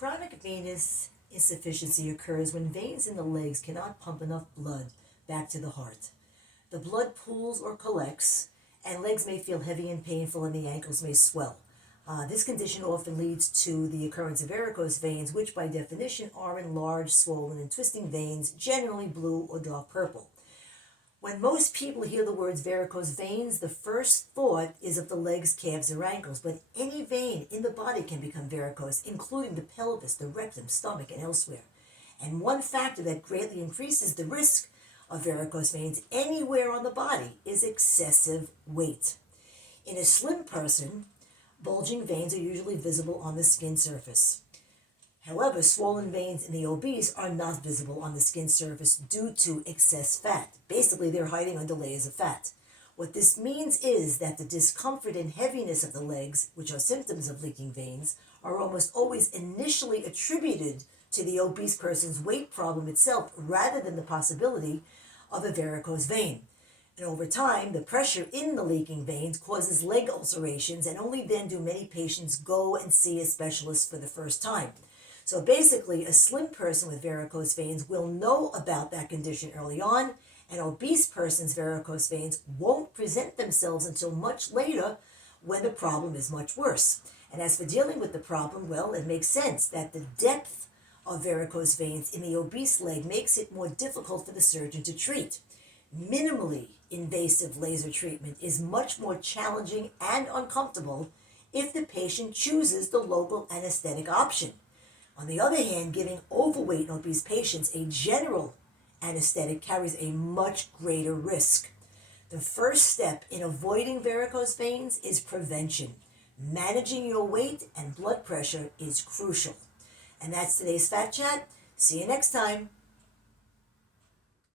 Chronic venous insufficiency occurs when veins in the legs cannot pump enough blood back to the heart. The blood pools or collects, and legs may feel heavy and painful, and the ankles may swell. This condition often leads to the occurrence of varicose veins, which by definition are enlarged, swollen, and twisting veins, generally blue or dark purple. When most people hear the words varicose veins, the first thought is of the legs, calves, or ankles, but any vein in the body can become varicose, including the pelvis, the rectum, stomach, and elsewhere. And one factor that greatly increases the risk of varicose veins anywhere on the body is excessive weight. In a slim person, bulging veins are usually visible on the skin surface. However, swollen veins in the obese are not visible on the skin surface due to excess fat. Basically, they're hiding under layers of fat. What this means is that the discomfort and heaviness of the legs, which are symptoms of leaking veins, are almost always initially attributed to the obese person's weight problem itself rather than the possibility of a varicose vein. And over time, the pressure in the leaking veins causes leg ulcerations, and only then do many patients go and see a specialist for the first time. So basically, a slim person with varicose veins will know about that condition early on. An obese person's varicose veins won't present themselves until much later when the problem is much worse. And as for dealing with the problem, well, it makes sense that the depth of varicose veins in the obese leg makes it more difficult for the surgeon to treat. Minimally invasive laser treatment is much more challenging and uncomfortable if the patient chooses the local anesthetic option. On the other hand, giving overweight and obese patients a general anesthetic carries a much greater risk. The first step in avoiding varicose veins is prevention. Managing your weight and blood pressure is crucial. And that's today's Fat Chat. See you next time.